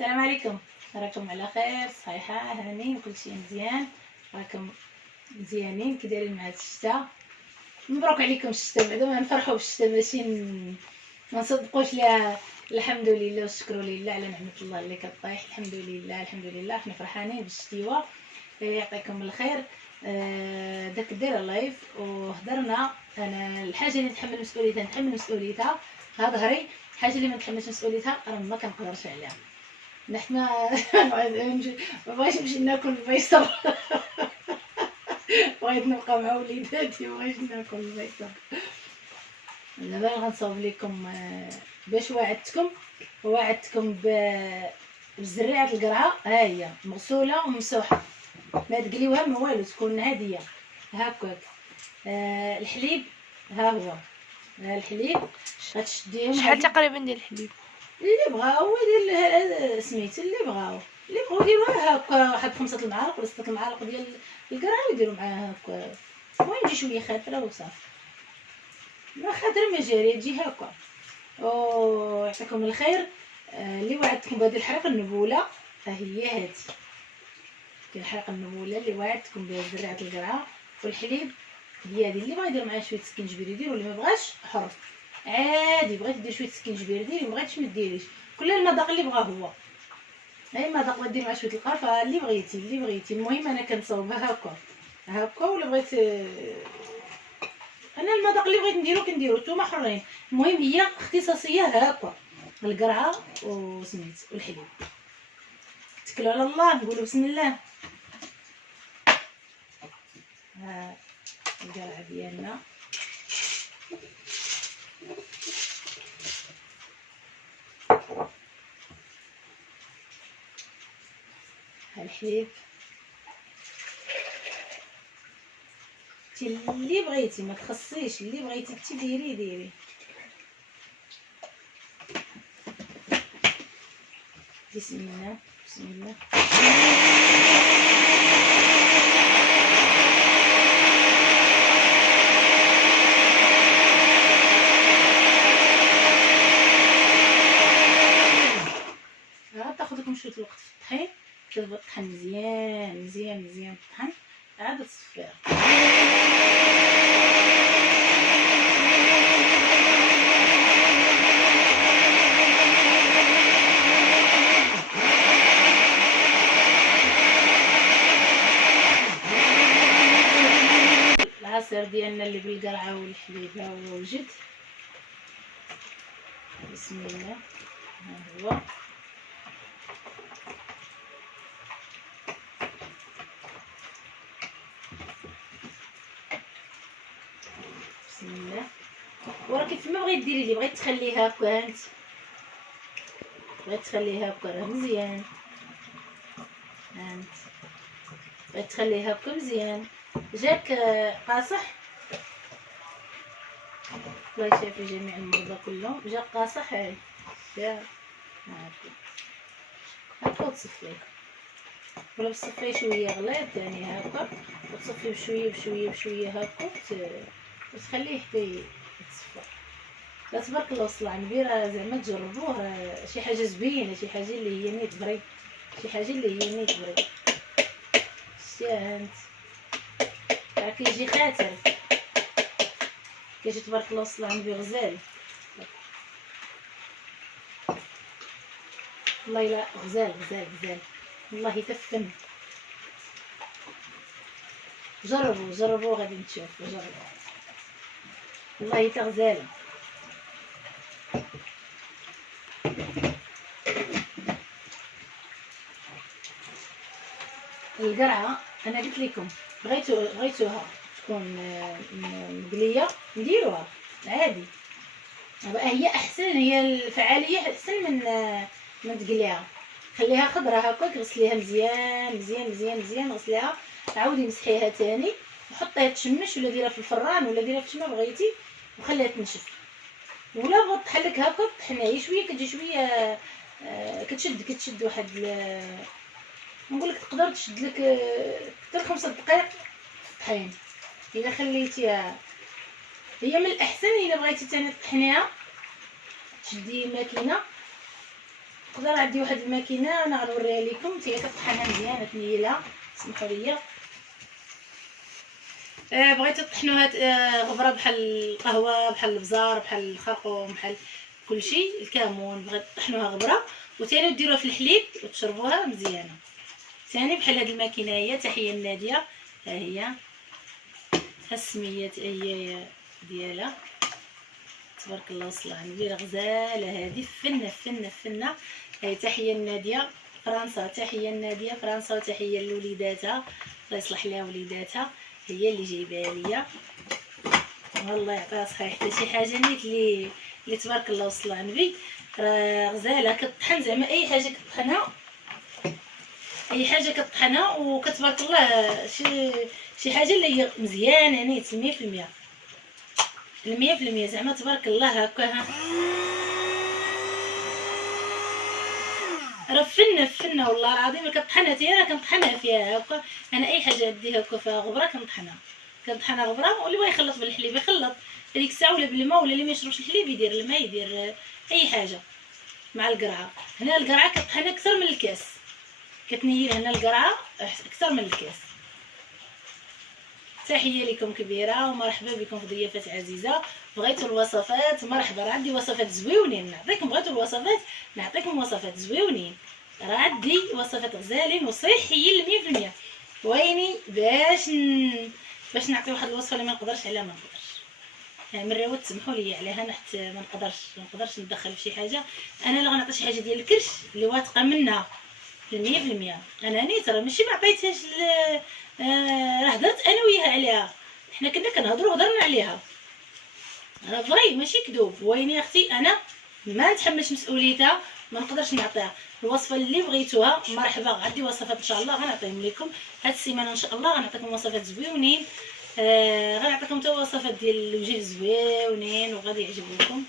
السلام عليكم. راكم على خير؟ صحيحه هانيين كلشي مزيان؟ راكم مزيانين؟ كي دايرين مع هاد الشتا؟ مبروك عليكم الشتا. بعدا ما نفرحوا بالشتا ماشي ما نصدقوش ليها. الحمد لله والشكر لله على نعمه الله اللي كطيح. الحمد لله الحمد لله، حنا فرحانين بالشتيوه. يعطيكم الخير. داك دايره لايف وهضرنا. انا الحاجه اللي نتحمل مسؤوليتها نتحمل مسؤوليتها. ها ظهري. الحاجه اللي ما نتحملش مسؤوليتها راه ما كنقدرش عليها. نحنا ما بغيتش نمشي ناكل البيصر. بغيت نبقى مع وليداتي، بغيت ناكل البيصر. دابا غنصاوب لكم باش وعدتكم بزريعه القرعه. ها هي مغسوله ومسوحه، ما تقليوها ما والو، تكون هاديه هكاك. الحليب ها هو. الحليب غتشديهم. شحال تقريبا ديال الحليب؟ اللي بغاو ديال سميت، اللي بغاو يديروها هكا، واحد 5 المعالق ولا 6 المعالق ديال القرعه ويديروا معاها هكا. المهم تجي شويه خاطره وصافي، ما خاطر ما جاريه تجي هكا. يعطيكم الخير. اللي وعدتكم بهذه الحريقه النبوله ها هي هذه. كاين الحريقه النبوله اللي وعدتكم بها زرعه القرعه والحليب ديالي. اللي بغا يدير معاه شويه سكينجبير يدير، واللي ما بغاش حر عادي. بغيتي دير شويه سكينجبير ديري، ما بغيتيش ما ديريش. كل المذاق اللي بغا هو. اي مذاق دير مع شويه القرفه اللي بغيتي. المهم انا كنصاوبها هكا ولا بغيت انا المذاق اللي بغيت نديرو نتوما حرين. المهم هي اختصاصيه هكا القرعه وسميت والحليب. تكلوا على الله، نقولوا بسم الله. ها القرعه ديالنا ها الحليب. اللي بغيتي ما تخصيش، اللي بغيتي ديري. بسم الله بسم الله. تاخذ لكم شويه الوقت في الطحين. كتبقى تطحن مزيان تطحن عاد تصفيها. العصير ديالنا اللي بالقرعه والحليب ها هو وجد. بسم الله. ها هو بسم الله. وراه كيف ما بغيت ديري، اللي بغيت تخليها هكا انت بغيت تخليها هكا راه مزيان. انت بغيت تخليها هكا مزيان. جاك قاصح. الله يشافي جميع المرضى كلهم. جاك قاصح هاي هكا وتصفيه، ولا تصفيه شويه غليظ يعني هكا، وتصفيه بشويه هكا وتخليه حتى يتصفى. لا تبارك الله وصل على النبي. راه زعما تجربوه، شي حاجه زوينه، شي حاجه اللي هي نيت بري، شتيها انت. راه كيجي خاتر، كيجي تبارك الله وصل على النبي غزال. والله الا غزال والله يتفن. جربوا غادي تشوفوا. جربوا والله تا غزاله. القرعه انا قلت لكم بغيتوها تكون مقليه نديروها عادي. هي احسن، هي الفعاليه احسن من تقليها. خليها خضره هكاك، غسليها مزيان غسليها، عاودي مسحيها تاني وحطيها تشمش، ولا ديرها في الفران ولا ديرها في شما بغيتي وخليها تنشف. ولا بغات تحلك هكا طحنيها شويه، كتجي شويه كتشد واحد نقول لك تقدر تشد لك حتى 5 دقائق في الطحين الا خليتيها. هي من الاحسن الا بغيتي تاني تطحنيها تشدي ماكينه نقدر عندي واحد الماكينه انا غنوريها لكم، هي كطحنها مزيانه تنيلها. سمحوا لي. بغيتو طحنوها غبره بحال القهوه، بحال البزار، بحال الخرقوم، بحال كلشي، الكمون، بغيت طحنوها غبره وثاني ديروها في الحليب وتشربوها مزيانه. ثاني بحال هاد الماكينه هي تحيه الناديه، ها هي السميات هي ديالها تبارك الله وصل على النبي، غزاله هذه فنه فنه فنه. هي تحيه الناديه فرنسا، تحيه الناديه فرنسا، وتحيه لوليداتها الله يصلح لها وليداتها، هي اللي جايبها ليا والله يعطيها صحيح. حتى شي حاجه نيت اللي تبارك الله وصل على النبي، راه غزاله كطحن زعما اي حاجه كطحنها، اي حاجه كطحنها وكتبارك الله شي حاجه اللي هي مزيانه نيت 100% 100% زعما تبارك الله هكا. راه فنه والله العظيم كطحنها حتى انا كنطحنها فيها هكا. انا اي حاجه نديها هكا فيها غبره كنطحنها غبره، واللي بغا يخلط بالحليب يخلط هذيك الساعه، ولا بالماء، ولا اللي ما يشربش الحليب يدير الماء، يدير اي حاجه مع القرعه. هنا القرعه كطحنها اكثر من الكاس، كتنيل هنا القرعه اكثر من الكاس. تحيه لكم كبيره ومرحبا بكم في ضيافات عزيزه. بغيتوا الوصفات مرحبا، راه عندي وصفات زويونين نعطيكم. بغيتوا الوصفات نعطيكم وصفات زويونين، راه عندي وصفات غزالين وصحيين 100%. ويني باش نعطي واحد الوصفه اللي ما نقدرش عليها، ما نقدرش من الرواد تسمحوا لي عليها. انا حتى ما نقدرش ندخل في شي حاجه. انا اللي غنعطي شي حاجه ديال الكرش اللي واثقه منها 100%. انا نيت راه ماشي ما عطيتهاش راه هضرت انا وياها عليها، حنا كنا كنهضروا هضرنا عليها، راه فري ماشي كذوب. ويني يا اختي انا ما نتحملش مسؤوليتها، ما نقدرش نعطيها. الوصفه اللي بغيتوها مرحبا، عندي وصفات ان شاء الله غنعطيهم لكم هاد السيمانه ان شاء الله. غنعطيكم وصفات زويونين، غنعطيكم حتى وصفات ديال الوجه زويونين وغادي يعجبوكم،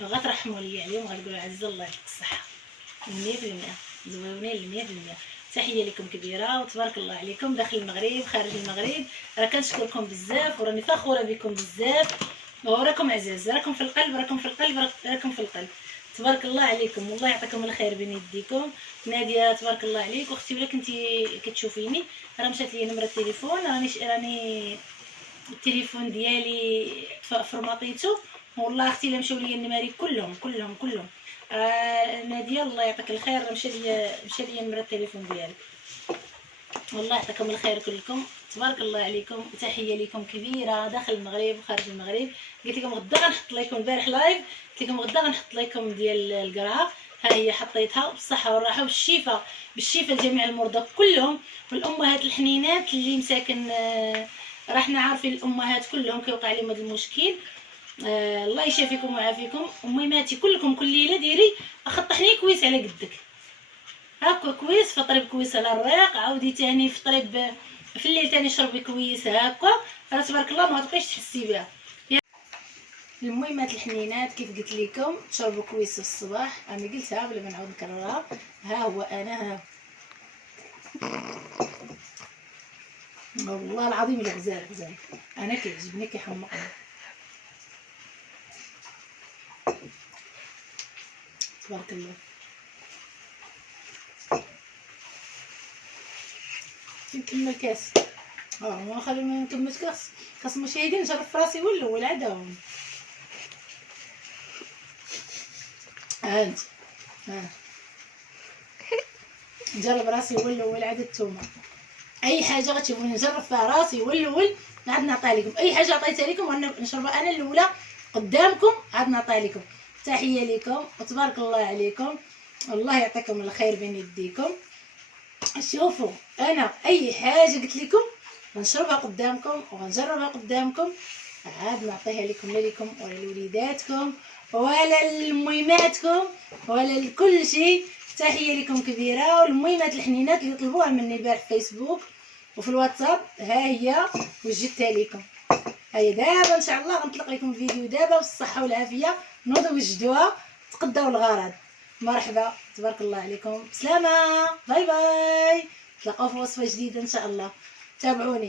غترحموا لي عليهم، غتقولوا عزيزه الله يعطيك الصحه 100%. زويونين 100%. تحيه لكم كبيره وتبارك الله عليكم داخل المغرب خارج المغرب. راه كنشكركم بزاف وراني فخوره بكم بزاف، وراكم عزاز، راكم في القلب، راكم في القلب، راكم في القلب. تبارك الله عليكم والله يعطيكم الخير بين يديكم. ناديه تبارك الله عليك اختي، ولا كنتي كتشوفيني راه مشات لي نمره التليفون، راني التليفون ديالي فرماطيتو والله اختي لا مشاو لي النماري كلهم. ناديه الله يعطيك الخير، مشى لي نمره التليفون ديالك. والله يعطيكم الخير كلكم تبارك الله عليكم. تحيه لكم كبيره داخل المغرب وخارج المغرب. قلت لكم غدا غنحط لكم البارح لايف، قلت لكم غدا غنحط لكم ديال القرعه، ها هي حطيتها بالصحه والراحه والشفاء، بالشفاء لجميع المرضى كلهم، والامهات الحنينات اللي مساكن راه حنا عارفين الامهات كلهم كيوقع عليهم هذا المشكل. الله يشافيكم ويعافيكم. اميماتي كلكم كل ليله ديري اخا طحني كويس على قدك هاكا كويس، فطري بكويس على الريق، عاودي تاني فطري في الليل تاني شربي كويس هاكا، راه تبارك الله ما تبقيش تحسي بها. المهمات الحنينات كيف قلت لكم تشربوا كويس في الصباح، انا قلتها بلا ما نعاود نكررها. ها هو انا والله العظيم اللي غزال انا كيعجبني كيحمقني تبارك الله. نكمل كاس ما خلي ما نكملش كاس المشاهدين نجرب في راسي الاول عادهم. انت نجرب راسي الاول عاد التومه، اي حاجه غتشوفوني نجرب فيها راسي الاول عاد نعطيها لكم، اي حاجه عطيتها لكم نشربها انا الاولى قدامكم عاد نعطيها لكم. تحيه لكم وتبارك الله عليكم، الله يعطيكم الخير بين يديكم. شوفوا انا اي حاجه قلت لكم غنشربها قدامكم وغنجربها قدامكم، عاد نعطيها لكم، لا لكم ولا لوليداتكم ولا لميماتكم ولا لكل شيء. تحيه لكم كبيره. والميمات الحنينات اللي طلبوها مني البارح في فيسبوك وفي الواتساب ها هي وجدتها لكم. هيا دابا ان شاء الله غنطلق لكم فيديو دابا بالصحه والعافيه، نوضوا وجدوها تقداو الغرض. مرحبا تبارك الله عليكم، بسلامه، باي باي، نتلاقاو في وصفه جديده ان شاء الله، تابعوني.